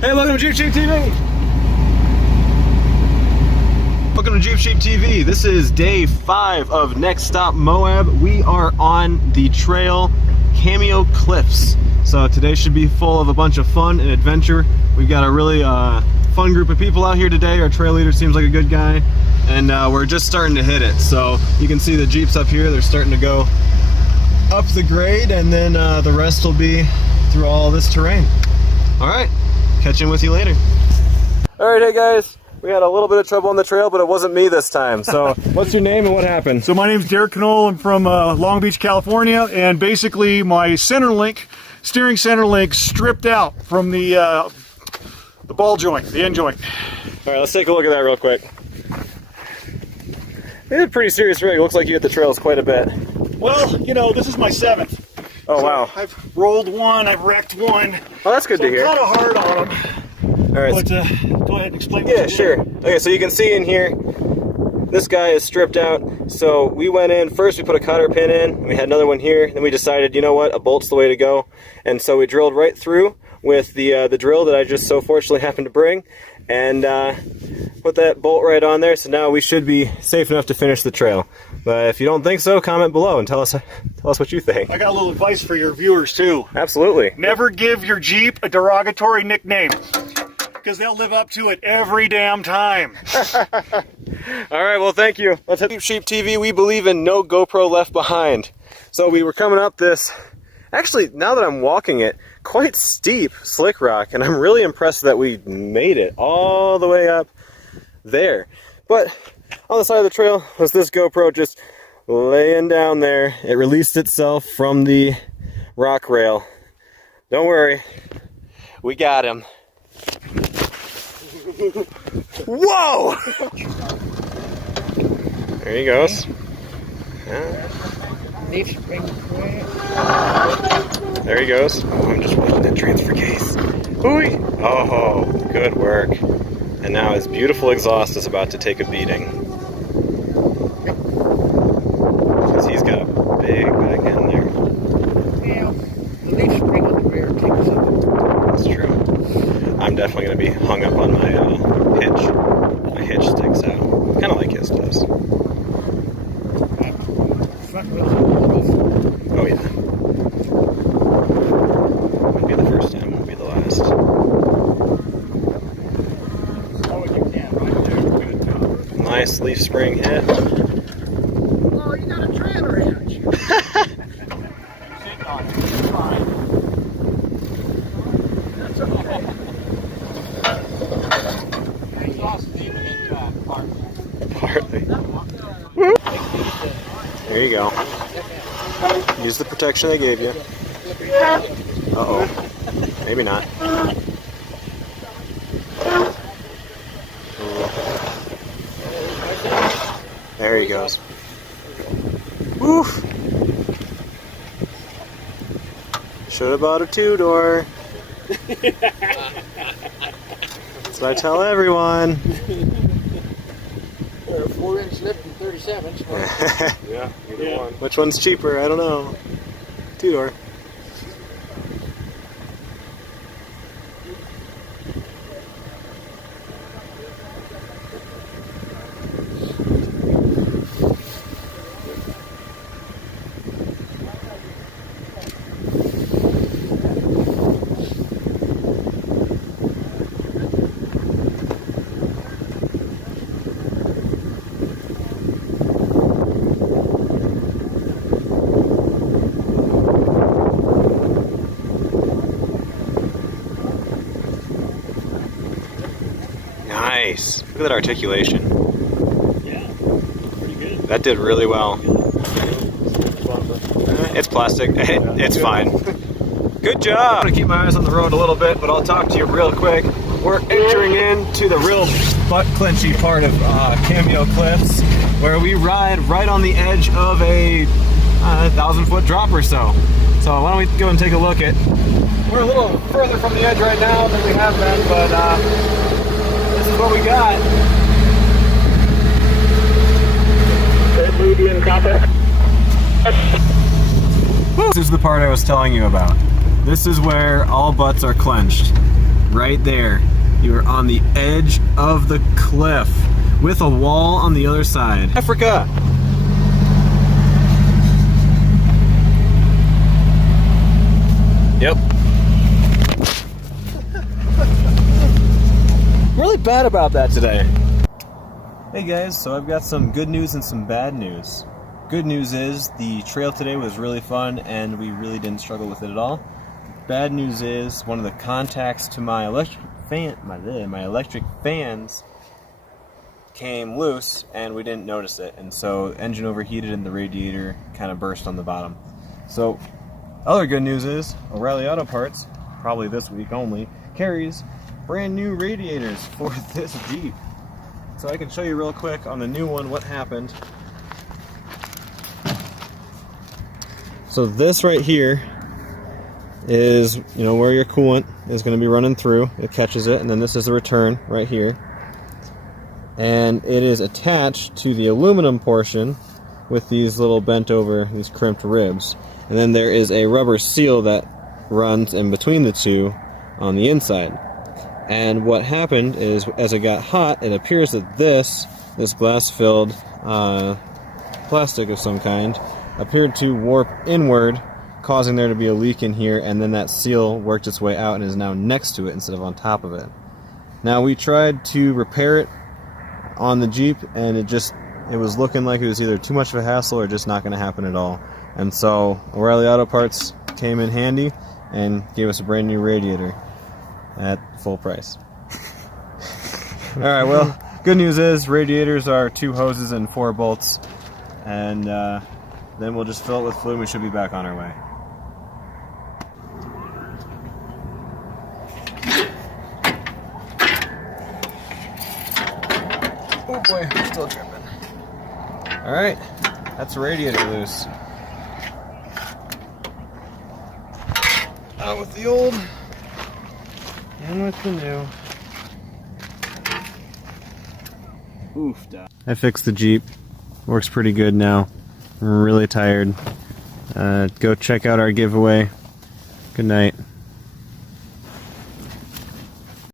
Hey, welcome to Jeep Sheep TV! Welcome to Jeep Sheep TV. This is day 5 of Next Stop Moab. We are on the trail Cameo Cliffs. So today should be full of a bunch of fun and adventure. We've got a really fun group of people out here today. Our trail leader seems like a good guy. And we're just starting to hit it. So you can see the Jeeps up here. They're starting to go up the grade, and then the rest will be through all this terrain. All right, catch in with you later. All right, hey guys. We had a little bit of trouble on the trail, but it wasn't me this time. So what's your name and what happened? So my name is Derek Knoll. I'm from Long Beach, California, and basically my steering center link stripped out from the ball joint, the end joint. All right, let's take a look at that real quick. It's a pretty serious rig. It looks like you hit the trails quite a bit. Well, you know, this is my 7th. Oh, so wow. I've rolled one, I've wrecked one. Oh, that's good to hear. Kind of hard on them. All right. But go ahead and explain. Yeah, sure. Okay, so you can see in here, this guy is stripped out. So we went in, first we put a cotter pin in, and we had another one here. Then we decided, you know what, a bolt's the way to go. And so we drilled right through with the drill that I just so fortunately happened to bring, and put that bolt right on there. So now we should be safe enough to finish the trail. But if you don't think so, comment below and tell us what you think. I got a little advice for your viewers too. Absolutely. Never give your Jeep a derogatory nickname, because they'll live up to it every damn time. All right, well, thank you. Let's hit Jeep Sheep TV. We believe in no GoPro left behind. So we were coming up this, actually, now that I'm walking it, quite steep slick rock, and I'm really impressed that we made it all the way up there. But on the side of the trail was this GoPro just laying down there. It released itself from the rock rail. Don't worry, we got him. Whoa! There he goes. There he goes. Oh, I'm just watching that transfer case. Ooh! Oh, good work. And now his beautiful exhaust is about to take a beating. Because he's got a big back end there. Yeah, the leaf spring on the rear takes up. That's true. I'm definitely going to be hung up on my hitch. My hitch sticks out. Kind of like his does. Oh yeah. Won't be the first time, won't be the last. Nice leaf spring hit. Oh, you got a trailer hitch. That's okay. Partly. There you go. Use the protection they gave you. Uh-oh. Maybe not. There he goes. Woof! Should have bought a 2-door. That's what I tell everyone. 4-inch lift and 37s. Yeah, either one. Which one's cheaper? I don't know. 2-door. Nice. Look at that articulation. Yeah, pretty good. That did really well. It's plastic. It's fine. Good job. I'm gonna keep my eyes on the road a little bit, but I'll talk to you real quick. We're entering into the real butt clinchy part of Cameo Cliffs, where we ride right on the edge of a 1,000-foot drop or so. So why don't we go and take a look at. We're a little further from the edge right now than we have been, but this is what we got. Medium copper. This is the part I was telling you about. This is where all butts are clenched. right there. You are on the edge of the cliff with a wall on the other side. Africa! Yep. Really bad about that today. Hey guys, so I've got some good news and some bad news. Good news is the trail today was really fun and we really didn't struggle with it at all. Bad news is one of the contacts to my electric fans came loose and we didn't notice it, and so the engine overheated and the radiator kind of burst on the bottom. So other good news is O'Reilly Auto Parts, probably this week only, carries brand new radiators for this Jeep. So I can show you real quick on the new one what happened. So this right here is, where your coolant is going to be running through. It catches it, and then this is the return right here. And it is attached to the aluminum portion with these little bent over, these crimped ribs. And then there is a rubber seal that runs in between the two on the inside. And what happened is, as it got hot, it appears that this glass-filled plastic of some kind appeared to warp inward, causing there to be a leak in here, and then that seal worked its way out and is now next to it instead of on top of it. Now we tried to repair it on the Jeep, and it was looking like it was either too much of a hassle or just not going to happen at all. And so O'Reilly Auto Parts came in handy and gave us a brand new radiator at full price. Alright, well, good news is radiators are 2 hoses and 4 bolts, and then we'll just fill it with fluid and we should be back on our way. Oh boy, I'm still dripping. Alright, that's the radiator loose. Out with the old, in with the new. Oof, I fixed the Jeep. Works pretty good now. I'm really tired. Go check out our giveaway. Good night.